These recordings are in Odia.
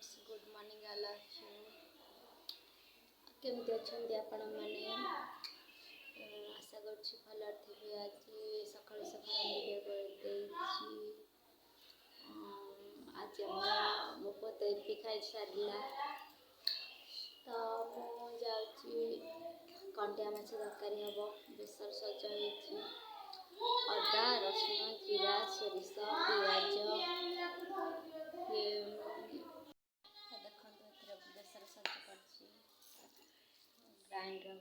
Friends good morning all of you केमती अच्छा आपण मैंने आशा कर भल थे आज सका सका वीडियो कर आज मो पुआ तो एपी खाई सारा तो मुझे कंटिया माछ तरकारी हम बेसर सजा अदा रसुण जीरा सोरिष पिज बेसर सजा कर ग्राइंडर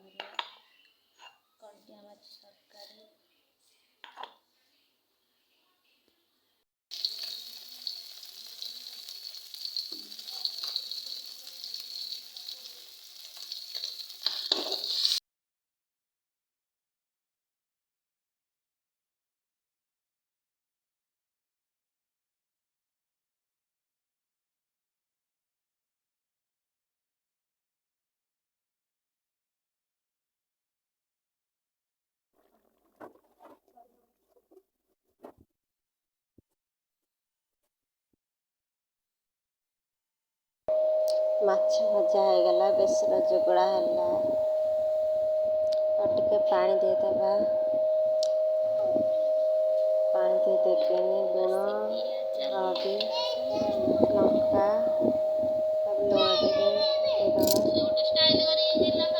कंटिया माछ तरकारी माछ भजा होगला बेसर जोगड़ा है और टिके पानी देदेबा पानी देदेके लुण हल्दी लंका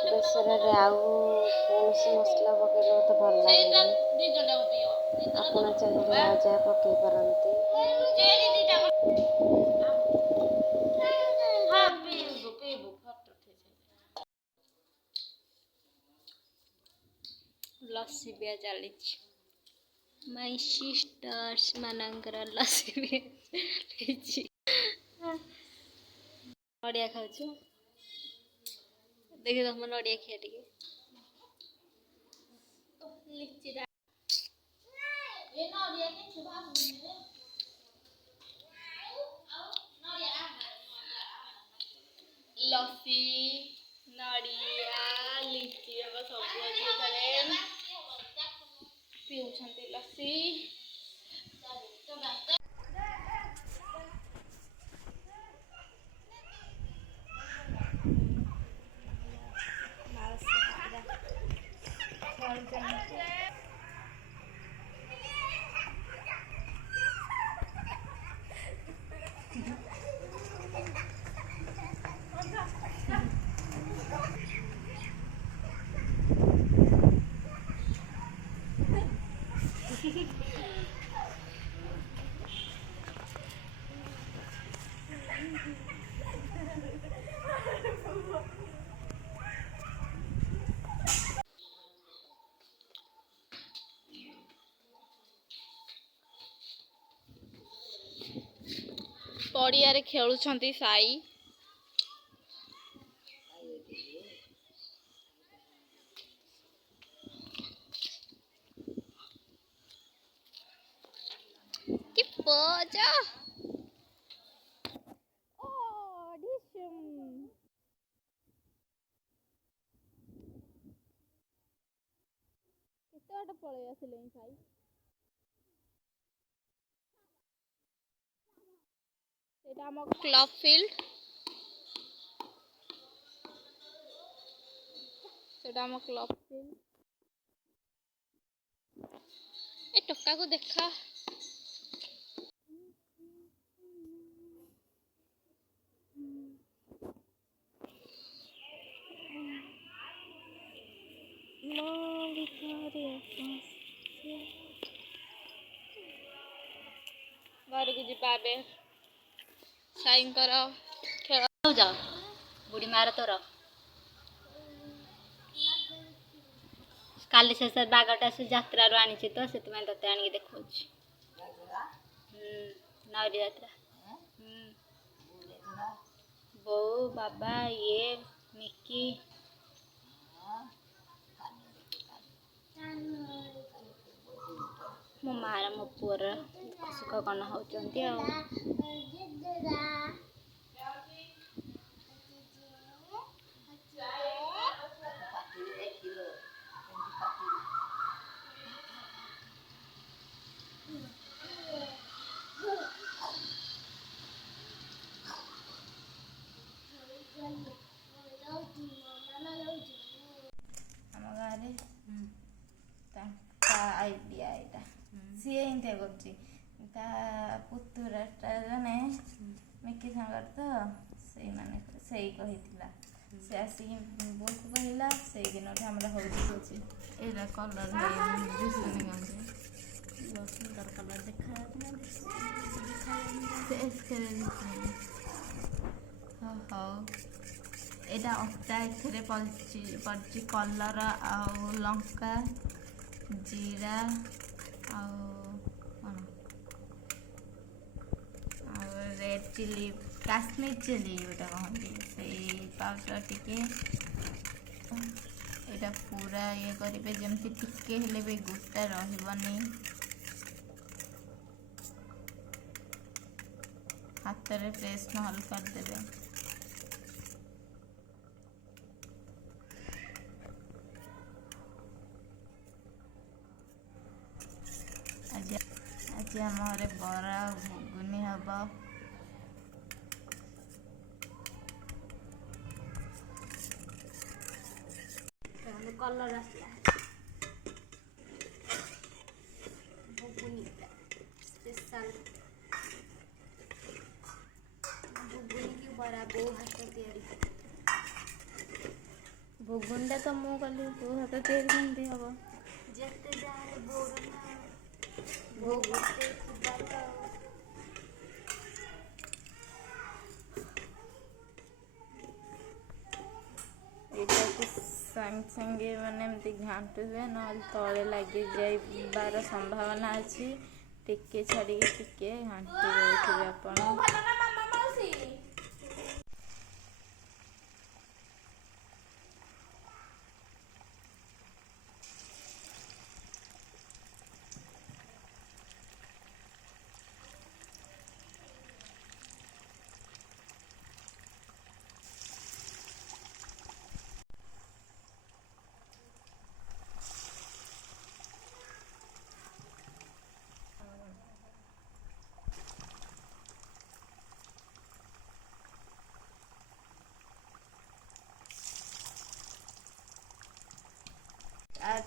बेसर आउ कौन मसला पकड़े मत भल लगे आपड़ चाहिए आज पकई पारती लस्सी पिया चली माय सिस्टर्स मानकर लस्सी पिया नड़िया खाऊ देखी तुम नड़िया खिया टे लस्सी नड़िया लिची सब पीउछंती लस्सी पड़िया खेलुंट साई पलि आसिले साई क्लब फील्ड क्लब फील्ड ए टक्का को देखा घर को जीवा साइन कर खेल जाओ बुढ़ी मार तोर काली शेष बागटा से यात्रा आनी तो से ते आनी देखा नवरी यात्रा बो बाबा ये मिकी मो मार मो पुअर सुख कण होती ସେଇଆ ଏଇଟା ସିଏ ଏମିତିଆ କରୁଛି ତା ପୁତୁରାଟା ଜଣେ ମିକି ସାଙ୍ଗର ତ ସେଇମାନେ ସେଇ କହିଥିଲା ସେ ଆସିକି ବୋଉକୁ କହିଲା ସେଇଦିନଠୁ ଆମର ହେଉଛି ଏଇଟା କଲର୍ ଦିଶୁନି କେମିତି ସୁନ୍ଦର କଲର୍ ଦେଖାଯାଉଥିଲା ହଉ ଏଇଟା ଅଟା ଏଥିରେ ପଡ଼ିଛି କଲର୍ ଆଉ ଲଙ୍କା ଜିରା ଆଉ କ'ଣ ଆଉ ରେଡ୍ ଚିଲି କାଶ୍ମୀର ଚିଲି ଯୋଉଟା କହନ୍ତି ସେଇ ପାଉଡ଼ର ଟିକେ ଏଇଟା ପୁରା ଇଏ କରିବେ ଯେମିତି ଟିକେ ହେଲେ ବି ଗୋଟା ରହିବନି ହାତରେ ପ୍ରେସ୍ ନହେଲେ କରିଦେବେ ଆଜି ଆମ ଘରେ ବରା ଘୁଗୁନି ହବ କଲର୍ ଆସିଲା ଘୁଗୁନି ସ୍ପେଶାଲ ଘୁଗୁନି କି ବରା ବୋଉ ହାତ ତିଆରି ଘୁଗୁନିଟା ତ ମୁଁ କଲି ବୋଉ ହାତ ତିଆରି କେମିତି ହବ ଯେତେ ଯାହାହେଲେ ବୋଉର ନା ବୋଉ ଗୋଟେ ଥିବାର ଏଇଟାକୁ ସାଙ୍ଗେ ସାଙ୍ଗେ ମାନେ ଏମିତି ଘାଣ୍ଟୁବେ ନହେଲେ ତଳେ ଲାଗିଯାଇବାର ସମ୍ଭାବନା ଅଛି ଟିକେ ଛାଡ଼ିକି ଟିକେ ଘାଣ୍ଟି ଦେଉଥିବେ ଆପଣ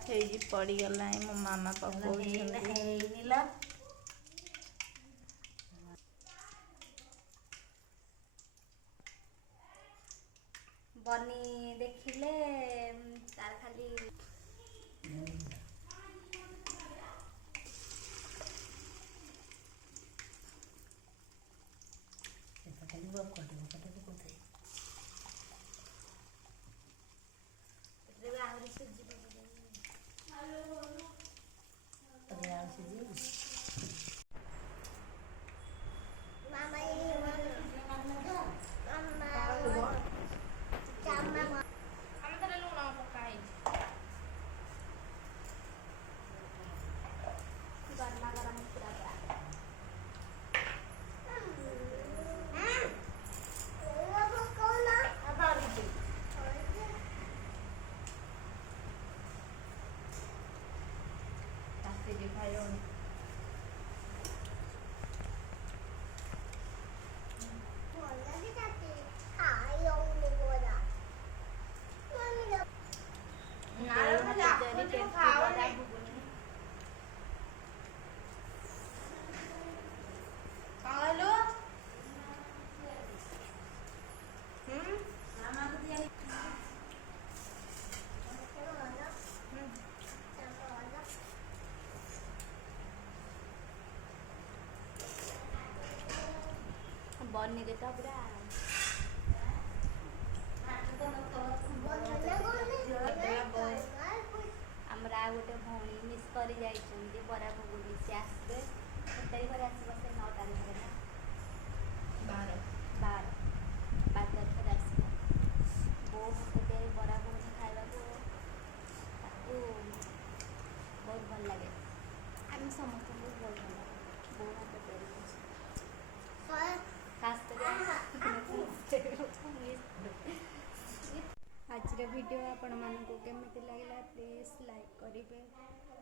ହେଇକି ପଡ଼ିଗଲାଣି ମୋ ମାମା ପକଉଛନ୍ତି ବନି ଦେଖିଲେ ତାର ଖାଲି ଆହୁରି ସୁଜି ଗରମା ଗରମ ବନିରେ ତ ପୁରା ଆମର ଆଉ ଗୋଟେ ଭଉଣୀ ମିସ୍ କରି ଯାଇଛନ୍ତି ବରା ଘୁଗୁନି ସେ ଆସିବେ କେତେ ତାରିଖରେ ଆସିବ ସେ 9 ତାରିଖରେ ନା 12 ତାରିଖରେ ଆସିବ ବୋଉ ହାତ ତିଆରି ବରା ଘୁଗୁନି ଖାଇବାକୁ ତାକୁ ବହୁତ ଭଲ ଲାଗେ ଆମେ ସମସ୍ତଙ୍କୁ ବହୁତ ଭଲ ଲାଗେ ବୋଉ ହାତ ତିଆରି କରୁଛି ଆଜିର ଭିଡ଼ିଓ ଆପଣମାନଙ୍କୁ କେମିତି ଲାଗିଲା ପ୍ଲିଜ୍ ଲାଇକ୍ କରିବେ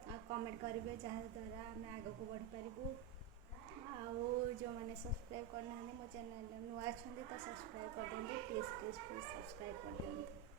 ଆଉ କମେଣ୍ଟ କରିବେ ଯାହାଦ୍ୱାରା ଆମେ ଆଗକୁ ବଢ଼ିପାରିବୁ ଆଉ ଯେଉଁମାନେ ସବସ୍କ୍ରାଇବ୍ କରିନାହାନ୍ତି ମୋ ଚ୍ୟାନେଲ୍ ନୂଆ ଅଛନ୍ତି ତ ସବସ୍କ୍ରାଇବ୍ କରିଦିଅନ୍ତୁ ପ୍ଲିଜ୍ ସବସ୍କ୍ରାଇବ୍ କରିଦିଅନ୍ତୁ।